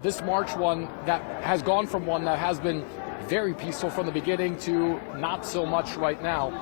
This March one that has gone from one that has been very peaceful from the beginning to not so much right now.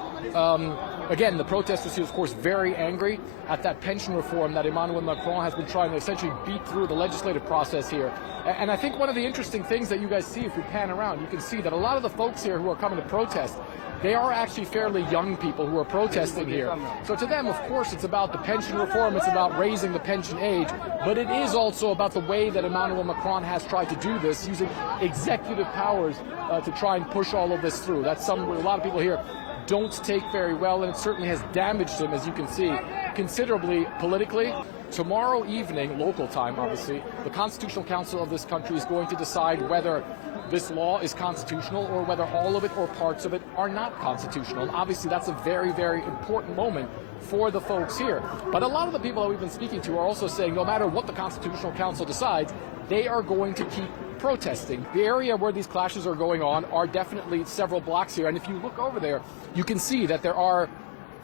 Again, the protesters here, of course, very angry at that pension reform that Emmanuel Macron has been trying to essentially beat through the legislative process here. And I think one of the interesting things that you guys see, if we pan around, you can see that a lot of the folks here who are coming to protest, they are actually fairly young people who are protesting here. So to them, of course, it's about the pension reform, it's about raising the pension age, but it is also about the way that Emmanuel Macron has tried to do this, using executive powers to try and push all of this through. That's something a lot of people here don't take very well, and it certainly has damaged him, as you can see, considerably politically. Tomorrow evening, local time obviously, the Constitutional Council of this country is going to decide whether this law is constitutional or whether all of it or parts of it are not constitutional. And obviously that's a very, very important moment for the folks here. But a lot of the people that we've been speaking to are also saying no matter what the Constitutional Council decides, they are going to keep protesting. The area where these clashes are going on are definitely several blocks here, and if you look over there, you can see that there are,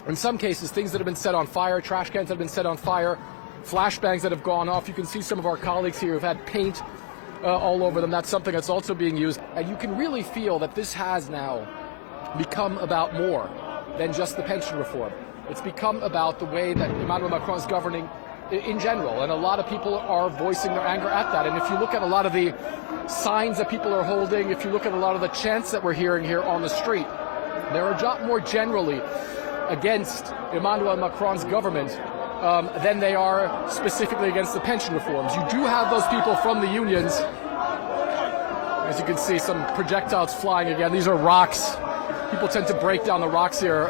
in some cases, things that have been set on fire, trash cans that have been set on fire, flashbangs that have gone off. You can see some of our colleagues here who've had paint all over them. That's something that's also being used. And you can really feel that this has now become about more than just the pension reform. It's become about the way that Emmanuel Macron is governing in general, and a lot of people are voicing their anger at that. And if you look at a lot of the signs that people are holding, if you look at a lot of the chants that we're hearing here on the street, they're a lot more generally against Emmanuel Macron's government than they are specifically against the pension reforms. You do have those people from the unions. As you can see, some projectiles flying again. These are rocks. People tend to break down the rocks here,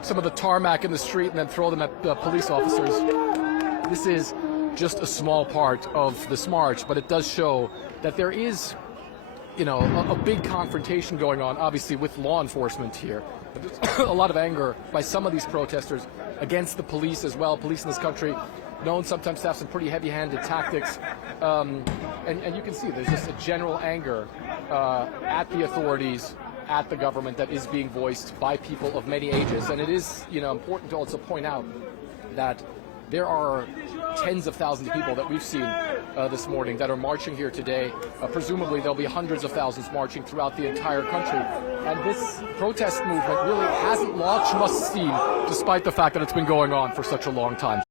some of the tarmac in the street, and then throw them at police officers. This is just a small part of this march, but it does show that there is, you know, a big confrontation going on, obviously, with law enforcement here. But there's a lot of anger by some of these protesters against the police as well. Police in this country known sometimes to have some pretty heavy-handed tactics. And you can see there's just a general anger at the authorities, at the government, that is being voiced by people of many ages. And it is, you know, important to also point out that there are tens of thousands of people that we've seen this morning that are marching here today. Presumably there'll be hundreds of thousands marching throughout the entire country. And this protest movement really hasn't lost much steam, despite the fact that it's been going on for such a long time.